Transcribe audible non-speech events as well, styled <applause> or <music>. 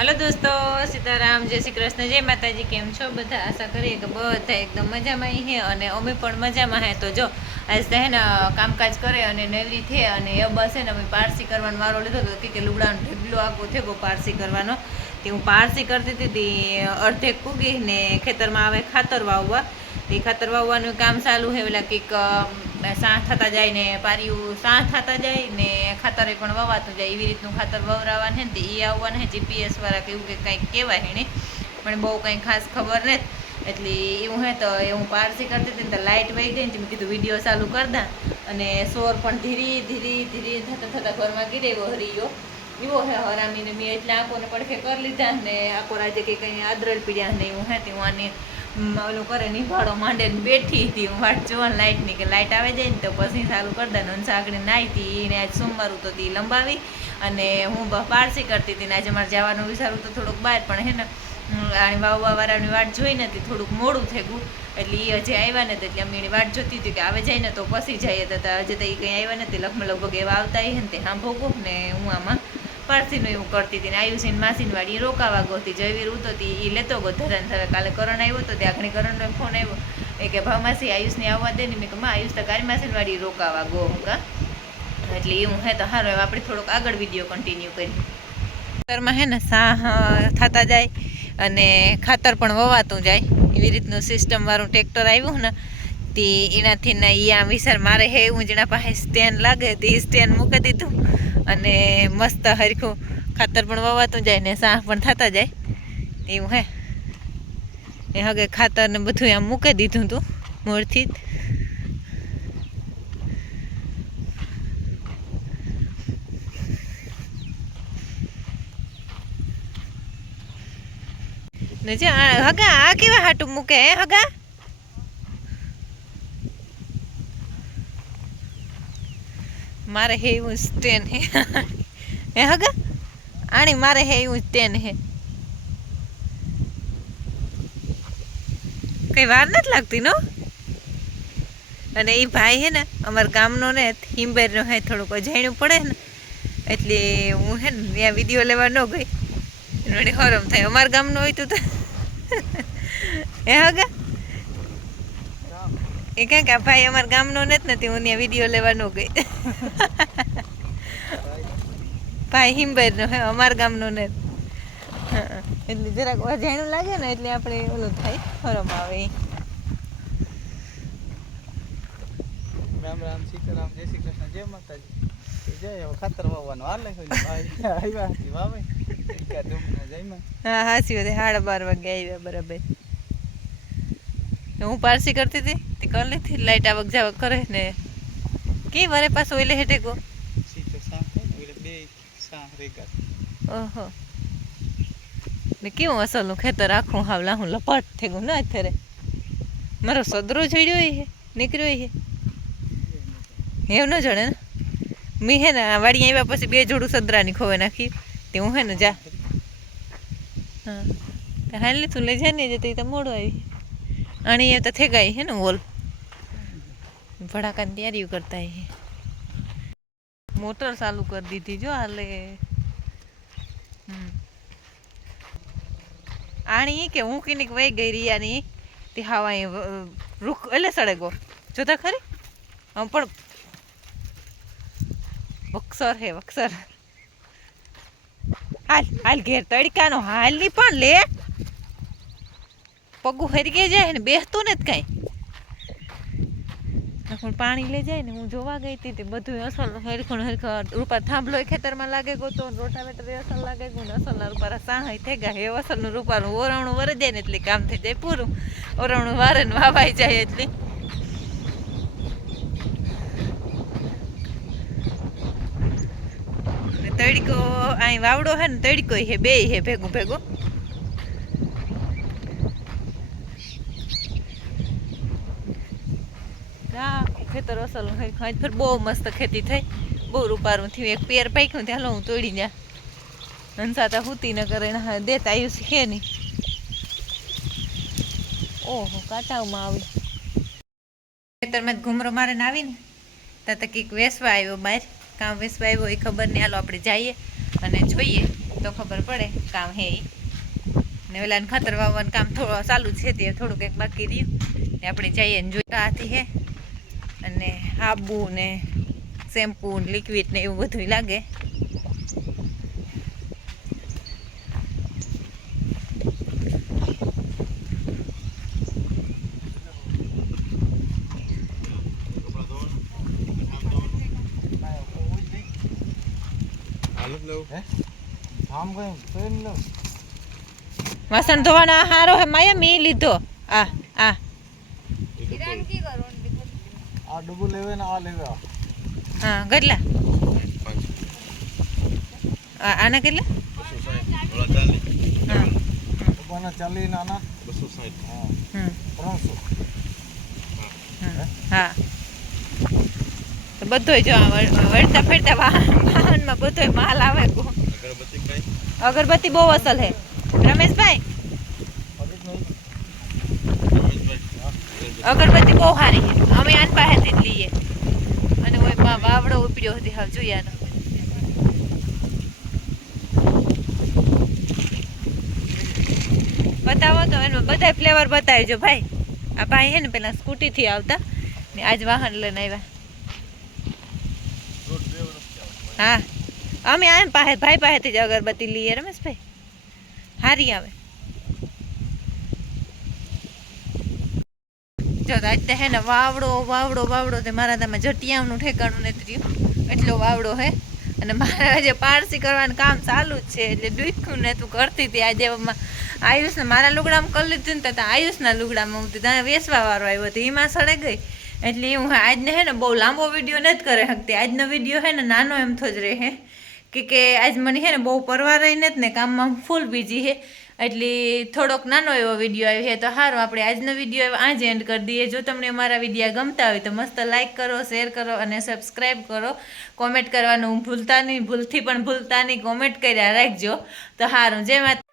Hello દોસ્તો, સીતારામ, જય શ્રી કૃષ્ણ, જય માતાજી, કેમ છો બધા? આશા કરીએ કે બધા એકદમ મજામાં હે અને અમે પણ મજામાં હે. તો જો, આજ તો કામકાજ કરે અને નવરી થે અને એ બસ હે ને, અમે પારસી કરવાનો વારો લીધો હતો કે લુગડાનો ઢગલો આખો થયો પારસી કરવાનો. તે હું પારસી કરતી હતી, તે અડધે કૂગી ને ખેતરમાં આવે ખાતર વાવવા. તે ખાતર વાવવાનું કામ ચાલુ છે પેલા કંઈક સાહ થતા જાય ને પારિયું સાં થતા જાય ને ખાતરે પણ વવાતું જાય. એવી રીતનું ખાતર વવરાવાનું ને એ આવવાનું છે જીપીએસ વાળા કે એવું કે કંઈક કહેવાય એને પણ બહુ કંઈ ખાસ ખબર ને એટલે એવું હે તો એ હું પારસી કરતી હતી ને તો લાઇટ વહી ગઈ ને મેં કીધું વીડિયો ચાલુ કરતા અને સોર પણ ધીરે ધીરે ધીરે થતા થતાં ઘરમાં ગીરેવો હરિયો. એવો હે હરામીને મેં એટલે આંખોને પડખે કરી લીધા ને આખો રાજે કંઈ કંઈ આદરડ પીડ્યા ને એવું હે તે હું આને ઓલું કરે નિભાડો માંડે ને બેઠી હતી. હું વાટ જોવા લાઇટની કે લાઇટ આવે જાય ને તો પછી ચાલુ કરી દે. અને સાગડી નાહી હતી. એને આજ સોમવાર તો તી લંબાવી અને હું પારસી કરતી હતી ને આજે મારે જવાનું વિચારું તો થોડુંક બહાર. પણ હે ને આ વાવવા વાળાની વાટ જોઈ નથી થોડુંક મોડું થઈ ગયું. એટલે એ હજી આવ્યા નથી એટલે અમે એની વાટ જોતી હતી કે આવે જાય ને તો પછી જઈએ. તો હજી તો એ કંઈ આવ્યા નથી લગભગ લગભગ એવા આવતા હે ને તે સાંભળવું ને હું આમાં પારસીનું એવું કરતી હતી ને આયુષીને માસીને વાડી રોકાવા ગોતી. જયવીર ઉતો હતી એ લેતો ગો ધરન ધરે કાલે કરણ આવ્યો તો ત્યાં ઘણી કરણનો ફોન આવ્યો. એ કે ભાવ માસી, આયુષને આવવા દે ને. મેં કે આયુષ તો કારી માસીને વાડી રોકાવા ગો. હું કા, એટલે એવું હે તો સારું હવે આપણે થોડોક આગળ વીડિયો કન્ટિન્યુ કરી ખાતરમાં હે ને સાહ થતા જાય અને ખાતર પણ વવાતું જાય. એવી રીતનું સિસ્ટમ વાળું ટ્રેક્ટર આવ્યું ને, તે એનાથી ને એ આમ વિચાર, મારે હે ઊંજણા પાસે સ્ટેન્ડ લાગે, તે સ્ટેન્ડ મૂકી દીધું. અને મસ્ત હરખું ખાતર પણ વવાતું જાય ને સાહ પણ થતા જાય. એવું હે. એ હવે ખાતર ને બધું આમ મૂકી દીધું તું મૂળથી ને જે હગા, આ કેવા હાટું મૂકે હે હગા? મારે હે એવું સ્ટેન હે. હે હગા? આણી મારે હે એવું સ્ટેન હે. કઈ વાર નથી લાગતી, નો? અને એ ભાઈ હે ને, અમારા ગામનો ને હિંબેરનો હે, થોડુંક અજાણ્યું પડે ને, એટલે હું હે ને, ત્યાં વીડિયો લેવા ન ગઈ. મને હરમ થાય. અમારા ગામનો હોય તો <laughs> હે હગા? એ કે કે ભાઈ અમાર ગામનો નથી નથી હું ત્યાં વીડિયો લેવા ન ગઈ. ભાઈ હિંબેરનો હે અમાર ગામનો ને એટલે જરાક અજાણ્યું લાગે ને એટલે આપણે ઓલું થાય ફરમ આવે રામ રામ સીતારામ જય શ્રી કૃષ્ણ જય માતાજી. જય ખાતર વાવવાનું હાલે છે ને ભાઈ આવ્યા હતી વાવે. એકા હા હાસી વાત બાર વાગે આવ્યા બરાબર. હું પારસી કરતી હતી? તે કરી લીધી લાઈટ આવક જાવક કરે ને. કે વરે પાછો ઓલે હેઠે ગો? ઓહો. ને કેવું અસલનું ખેતર આખું હાવ લાહું લપટ થઈ ગયું ના અત્યારે? મારો સદરો જડ્યો હે નીકળ્યો હે. એવું ન જણે ને? મેં હે ને વાડી આવ્યા પછી બે જોડું સદરાની ખોવે નાખી તે હું હે ને જા. હા. હાલ તું લઈ જાય ને જતી તો મોડું આવી અને એ તો થઈ ગઈ હે ને હોલ ભડાકાની તૈયારીઓ કરતા હે મોટર ચાલુ કરી દીધી જો હાલે. આણી કે હું કિનિક વહી ગઈ રિયાની તે હવા એ રૂખ, એટલે સડે ગો. જોતા ખરી? આમ પણ વક્ષર હે વક્ષર હાલ હાલ ઘેર તડકાનો હાલની પણ લે. પગું હરગે જાય ને બેસતું ને જ કાંઈ. પણ પાણી લઈ જાય ને હું જોવા ગઈ હતી તે બધું અસલ હરખું હરખા રૂપા થાંભલો ખેતરમાં લાગે ગોતો રોટાવેટર અસલ લાગે ગયું ને અસલના રૂપારા સાહાય થઈ ગયા. એ અસલનું રૂપારું ઓરવણું વરે જાય ને એટલે કામ થઈ જાય પૂરું. ઓરણું વારે ને વાવાઈ જાય એટલે. તડકો, અહીં વાવડો હે ને તડકો હે બે હે ભેગું ભેગું. આ ખેતર અસલ ખાઈ ફેર બહુ મસ્ત ખેતી થઈ. બહુ રૂપારું થયું. એક પેર પાક્યું ત્યાં લો, હું તોડી જા હંસાતા હુતી ન કરે હા, દેતા આવ્યું છે નહીં. ઓહો કાંટામાં આવી. ખેતરમાં ઘૂમરો મારીને આવીને ત્યાં તો કંઈક વેસવા આવ્યો બહાર કામ વેસવા આવ્યો એ ખબર નહીં. હાલો, આપણે જઈએ અને જોઈએ તો ખબર પડે કામ હે ને ઓલા ખાતર વાવવાનું કામ થોડું ચાલુ છે, તે થોડુંક એક બાકી રહ્યું. ને આપણે જઈએ ને જોઈએ. હતી હે અને હાબુ ને શેમ્પુ લિક્વિડ ને એવું બધું લાગે. વાસણ ધોવાના હારો હે માયા મી લીધો. આ આ. આ ડબ્બુ લેવે ને આ લેવે હા કેટલા? આને આના કેટલા? હા. ડબ્બાના ચાલી નાના હા. હમ. ત્રણસો. હા. તો બધોય જો આ વળતા ફેરતા વાહન વાહનમાં બધોય માલ આવે અગરબત્તી બહુ અસલ હે. રમેશભાઈ અધિક નહીં અગરબત્તી બહુ સારી છે. અમે આન પાસેથી જ લઈએ. અને ઓય વાવડો ઉપડ્યો હતી હવે જોઈએ આનો બતાવો તો એનો બધા ફ્લેવર બતાવજો ભાઈ. આ ભાઈ હે ને પેલા સ્કૂટીથી આવતા. ને આજ વાહન લઈને આવ્યા. હા. અમે આમ પાસે, ભાઈ પાસેથી જ અગરબત્તી લઈએ રમેશભાઈ. હારી આવે. જો તો હે ને વાવડો વાવડો વાવડો તે મારા તમે જટિયાનું ઠેકાણું નથી રહ્યું. એટલો વાવડો હે. અને મારે આજે પારસી કરવાનું કામ ચાલુ જ છે, એટલે દુખ્યું ને તું કરતી હતી આજે એમાં આયુષને મારા લુગડામાં કરી લીધું ને તો આયુષના લુગડામાં હું ત્યાં વેસવા વાળો આવ્યો હતો, એમાં સડે ગઈ. એટલે હું આજને હે ને બહુ લાંબો વીડિયો નથી કરે શકતી આજનો વીડિયો હે ને નાનો એમથો જ રહે કે કે આજ મને હે ને બહુ પરવા રહી નથી ને કામમાં ફૂલ બીજી હે. એટલે થોડોક નાનો એવો વીડિયો આવ્યો છે, તો સારું આપણે આજનો વીડિયો આ જ એન્ડ કરી દઈએ. જો તમને અમારા વીડિયો ગમતા હોય તો મસ્ત લાઈક કરો શેર કરો અને સબસ્ક્રાઈબ કરો. કોમેન્ટ કરવાનું ભૂલતા નહીં, ભૂલથી પણ ભૂલતા નહીં. કોમેન્ટ કર્યા રાખજો. તો સારું જય માતા